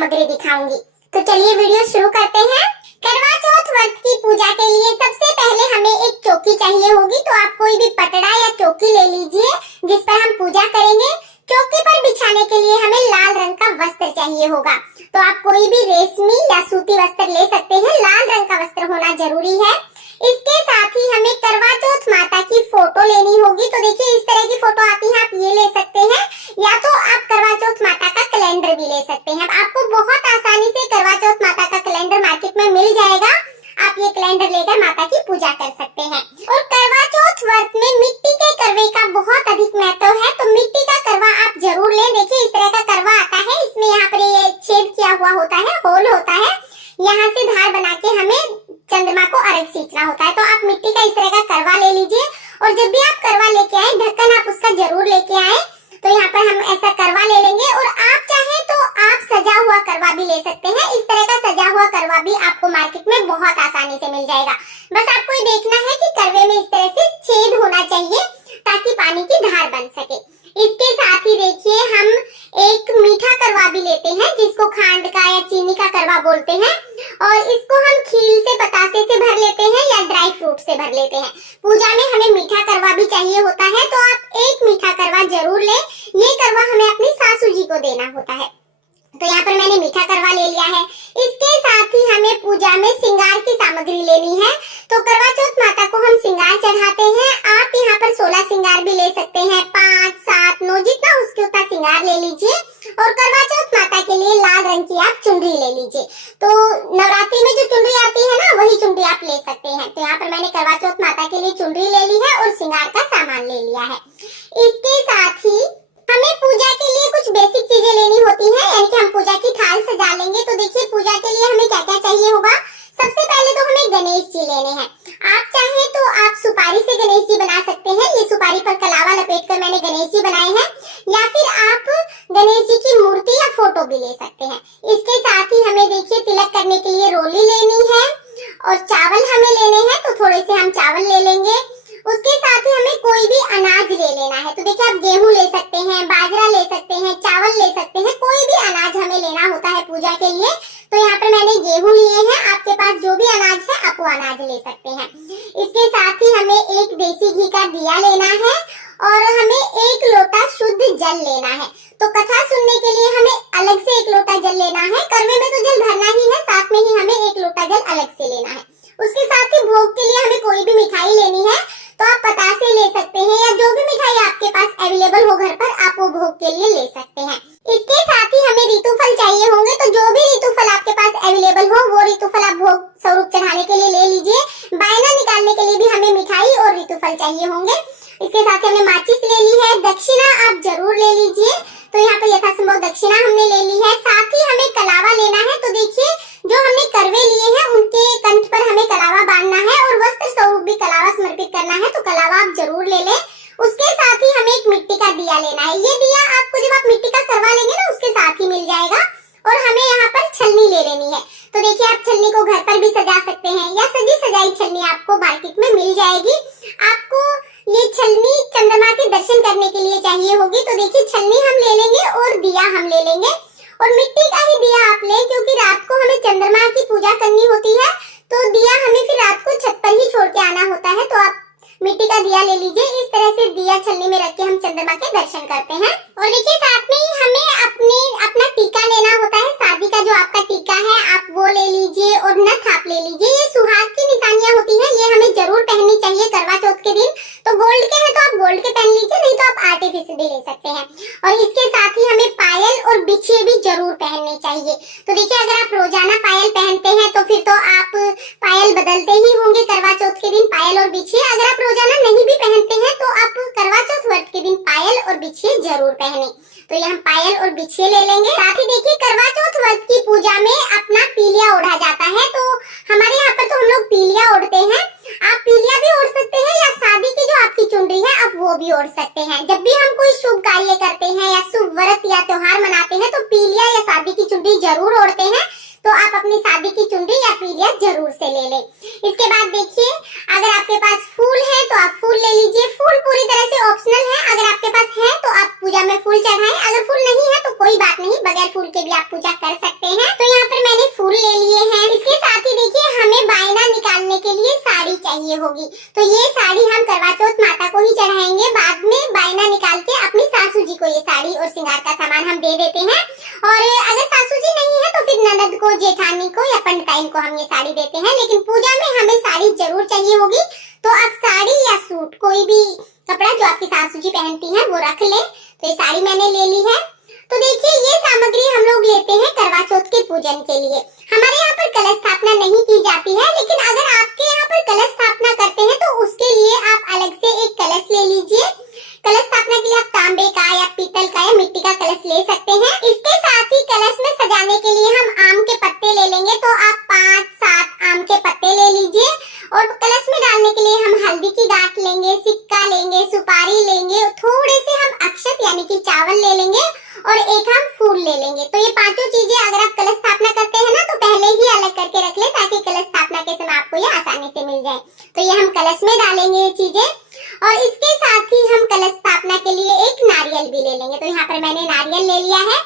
सामग्री दिखाऊंगी। तो चलिए वीडियो शुरू करते हैं। करवा चौथ व्रत की पूजा के लिए सबसे पहले हमें एक चौकी चाहिए होगी। तो आप कोई भी पटड़ा या चौकी ले लीजिए जिस पर हम पूजा करेंगे। चौकी पर बिछाने के लिए हमें लाल रंग का वस्त्र चाहिए होगा। तो आप कोई भी रेशमी या सूती वस्त्र ले सकते हैं। लाल रंग का वस्त्र होना जरूरी है। इसके साथ ही हमें करवा चौथ माता की फोटो लेनी होगी। तो देखिए इस तरह की फोटो आती है, आप ये ले सकते हैं या तो आप करवा चौथ माता का कैलेंडर भी ले सकते हैं। आपको बहुत आसानी से करवा चौथ माता का कैलेंडर मार्केट में मिल जाएगा। आप ये कैलेंडर लेकर माता की पूजा कर सकते हैं। और करवा चौथ व्रत में मिट्टी के करवे का बहुत अधिक महत्व है। तो मिट्टी का करवा आप जरूर लें। देखिए इस तरह का करवा आता है, इसमें यहाँ पर ये छेद किया हुआ होता है, होल होता है, यहाँ से धार बना के हमें चंद्रमा को अर्घ सींचना होता है। तो आप मिट्टी का इस तरह का करवा ले लीजिए। और जब भी आप करवा लेके आए, ढक्कन आप उसका जरूर लेके आए। तो यहाँ पर हम ऐसा करवा ले लेंगे। और आप चाहें तो आप सजा हुआ करवा भी ले सकते हैं। इस तरह का सजा हुआ करवा भी आपको मार्केट में बहुत आसानी से मिल जाएगा। बस आपको ये देखना है कि करवे में इस तरह से छेद होना चाहिए ताकि पानी की धार बन सके। इसके साथ ही देखिए हम एक मीठा करवा भी लेते हैं जिसको खांड का या चीनी का करवा बोलते हैं। और इसको हम खील से, बतासे से भर लेते हैं या ड्राई फ्रूट से भर लेते हैं। पूजा में हमें मीठा करवा भी चाहिए होता है। तो आप एक मीठा करवा जरूर लें। ये करवा हमें अपनी सासू जी को देना होता है। तो यहाँ पर मैंने मीठा करवा ले लिया है। इसके साथ ही हमें पूजा में श्रृंगार की सामग्री लेनी है। तो करवा चौथ माता को हम श्रृंगार चढ़ाते हैं। आप यहाँ पर 16 श्रृंगार भी ले सकते हैं, 5, 7, 9 जितना उसके उतना श्रृंगार ले लीजिए। और करवा चौथ माता के लिए लाल रंग की आप चुनरी ले लीजिए। तो नवरात्रि में जो चुनरी आती है ना, वही चुनरी आप ले सकते हैं। तो यहाँ पर मैंने करवा चौथ माता के लिए चुनरी ले ली है और श्रृंगार का सामान ले लिया है। इसके साथ ही हमें पूजा के लिए कुछ बेसिक चीजें लेनी होती है, यानी कि हम पूजा की थाल सजा लेंगे। तो देखिए पूजा के लिए हमें क्या क्या चाहिए होगा। सबसे पहले तो हमें गणेश जी लेने हैं। आप चाहें तो आप सुपारी से गणेश जी बना सकते हैं। ये सुपारी पर कलावा लपेट कर मैंने गणेश जी बनाए हैं। या फिर आप गणेश जी की मूर्ति या फोटो भी ले सकते हैं। इसके साथ ही हमें देखिए तिलक करने के लिए रोली लेनी है और चावल हमें लेने हैं। तो थोड़े से हम चावल ले लेंगे। उसके साथ ही हमें कोई भी अनाज ले लेना है। तो देखिए आप गेहूं ले सकते हैं, बाजरा ले सकते हैं, चावल ले सकते हैं, कोई भी अनाज हमें लेना होता है पूजा के लिए। तो यहाँ पर मैंने गेहूं लिए हैं। आपके पास जो भी अनाज है आप वो अनाज ले सकते हैं। इसके साथ ही हमें एक देसी घी का दिया लेना है और हमें 1 लोटा शुद्ध जल लेना है। तो कथा सुनने के लिए हमें अलग से 1 लोटा जल लेना है। करवे में तो जल भरना ही है, साथ में ही हमें 1 लोटा जल अलग से लेना है। उसके साथ ही भोग के लिए हमें कोई भी मिठाई लेनी है। तो आप पतासे ले सकते हैं या जो भी मिठाई आपके पास अवेलेबल हो घर पर, आप वो भोग के लिए ले सकते हैं। इसके साथ ही हमें ऋतु फल चाहिए होंगे। तो जो भी ऋतु फल आपके पास अवेलेबल हो वो ऋतु फल आप भोग स्वरूप चढ़ाने के लिए ले लीजिए। बायना निकालने के लिए भी हमें मिठाई और ऋतु फल चाहिए होंगे। इसके साथ हमने माचिस ले ली है। दक्षिणा आप जरूर ले लीजिए। तो यहाँ पर यथासंभव दक्षिणा हमने ले ली है। साथ ही हमें कलावा लेना है। तो देखिए जो हमने करवे लिए हैं उनके कंठ पर हमें कलावा बांधना है और वस्त्र स्वरूप भी कलावा समर्पित करना है। तो कलावा आप जरूर ले लें। उसके साथ ही हमें एक मिट्टी का दिया लेना है। ये दिया आपको जब आप मिट्टी का करवा लेंगे ना, उसके साथ ही मिल जाएगा। और हमें यहाँ पर छलनी ले लेनी है। तो देखिए आप छलनी को घर पर भी सजा सकते हैं या सजी सजाई छलनी आपको मार्केट में मिल जाएगी। आपको ये छलनी चंद्रमा के दर्शन करने के लिए चाहिए होगी। तो देखिए छलनी हम ले लेंगे और दिया हम ले लेंगे। और मिट्टी का ही दिया आप लें क्योंकि रात को हमें चंद्रमा की पूजा करनी होती है। तो दिया हमें फिर रात को छत पर ही छोड़ के आना होता है। तो आप मिट्टी का दिया ले लीजिए। इस तरह से दिया छलनी में रख के हम चंद्रमा के दर्शन करते हैं। और देखिए साथ में ही हमें अपना टीका लेना होता है। शादी का जो आपका टीका है आप वो ले लीजिए और नथ आप ले लीजिए। ये सुहाग की निशानियां होती हैं, ये हमें जरूर पहननी चाहिए करवा चौथ के दिन। तो गोल्ड के हैं तो आप गोल्ड के पहन लीजिए, नहीं तो आप आर्टिफिशियल भी ले सकते हैं। और इसके साथ ही हमें पायल और बिछिए भी जरूर पहनने चाहिए। तो देखिए अगर आप रोजाना पायल पहनते हैं तो फिर तो आप पायल बदलते ही होंगे करवा चौथ के दिन, पायल और बिछिए। अगर आप रोजाना नहीं भी पहनते हैं तो आप करवा चौथ व्रत के दिन पायल और बिछिए जरूर पहने। तो ये हम पायल और बिछिए ले लेंगे। साथ ही देखिए करवा चौथ व्रत की पूजा में अपना पीलिया ओढ़ा जाता है। तो हमारे यहाँ पर तो हम लोग पीलिया ओढ़ते हैं। आप पीलिया भी ओढ़ सकते हैं या शादी की जो आपकी चुनरी है आप वो भी ओढ़ सकते हैं। जब भी हम कोई शुभ कार्य करते हैं या शुभ व्रत या त्योहार मनाते हैं तो पीलिया या शादी की चुनरी जरूर ओढ़ते हैं। तो आप अपनी शादी की चुनरी या पीलिया जरूर से ले लें। इसके बाद देखिए अगर आपके पास फूल है तो आप फूल ले लीजिए। फूल पूरी तरह से ऑप्शनल है। अगर आपके पास है तो आप पूजा में फूल चढ़ाएं, है। अगर फूल नहीं है तो कोई बात नहीं, बगैर फूल के भी आप पूजा कर सकते हैं। तो यहाँ पर मैंने फूल ले लिए हैं। इसके साथ ही देखिए हमें बायना निकालने के लिए साड़ी चाहिए होगी। तो ये साड़ी हम करवा चौथ माता को ही चढ़ाएंगे, बाद में बायना निकाल के अपनी सासू जी को ये साड़ी और श्रृंगार का सामान हम दे देते हैं। और अगर सासू जी नहीं है तो फिर ननद को, जेठानी को या पंडिताइन को हम ये साड़ी देते हैं। लेकिन पूजा में हमें साड़ी जरूर चाहिए होगी। तो आप साड़ी या सूट, कोई भी कपड़ा जो आपकी सासू जी पहनती हैं वो रख ले। तो ये साड़ी मैंने ले ली है। तो देखिए ये सामग्री हम लोग लेते हैं करवा चौथ के पूजन के लिए। हमारे यहाँ पर कलश स्थापना नहीं की जाती है, लेकिन अगर आपके यहाँ पर कलश स्थापना करते हैं तो उसके लिए आप अलग से एक कलश ले लीजिए। कलश स्थापना के लिए आप तांबे का या पीतल का या मिट्टी का कलश ले सकते हैं। इसके साथ ही कलश में सजाने के लिए हम आम के पत्ते ले लेंगे। तो आप 5-7 आम के पत्ते ले लीजिए। और कलश में डालने के लिए हम हल्दी की गांठ लेंगे, सिक्का लेंगे, सुपारी लेंगे, थोड़े से हम अक्षत यानी कि चावल ले लेंगे और एक हम फूल ले लेंगे। तो ये पांचों चीजें अगर आप कलश स्थापना करते हैं ना तो पहले ही अलग करके रख ले, ताकि कलश स्थापना के समय आपको ये आसानी से मिल जाए। तो ये हम कलश में डालेंगे ये चीजें। और इसके साथ ही हम कलश स्थापना के लिए एक नारियल भी ले लेंगे। तो यहाँ पर मैंने नारियल ले लिया है।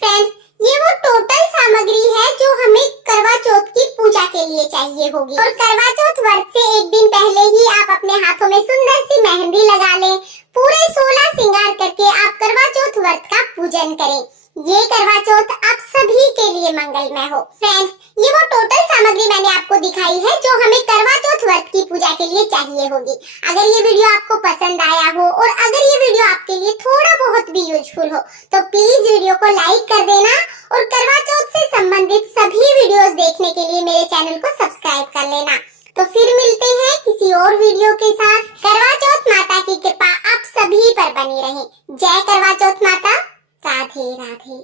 फ्रेंड्स, ये वो टोटल सामग्री है जो हमें करवा चौथ की पूजा के लिए चाहिए होगी। और करवा चौथ व्रत से एक दिन पहले ही आप अपने हाथों में सुंदर सी मेहंदी लगा लें। पूरे 16 श्रृंगार करके आप करवा चौथ व्रत का पूजन करें। ये करवा चौथ आप सभी के लिए मंगलमय हो। फ्रेंड्स, ये वो टोटल सामग्री मैंने आपको दिखाई है जो हमें करवा चौथ व्रत की पूजा के लिए चाहिए होगी। अगर ये वीडियो आपको पसंद आया हो और अगर ये वीडियो आपके लिए थोड़ा बहुत भी यूजफुल हो तो प्लीज वीडियो को लाइक कर देना और करवा चौथ से संबंधित सभी वीडियोस देखने के लिए मेरे चैनल को सब्सक्राइब कर लेना। तो फिर मिलते हैं किसी और वीडियो के साथ। करवा चौथ माता की कृपा आप सभी पर बनी रहे। जय करवा चौथ माता। राधे राधे।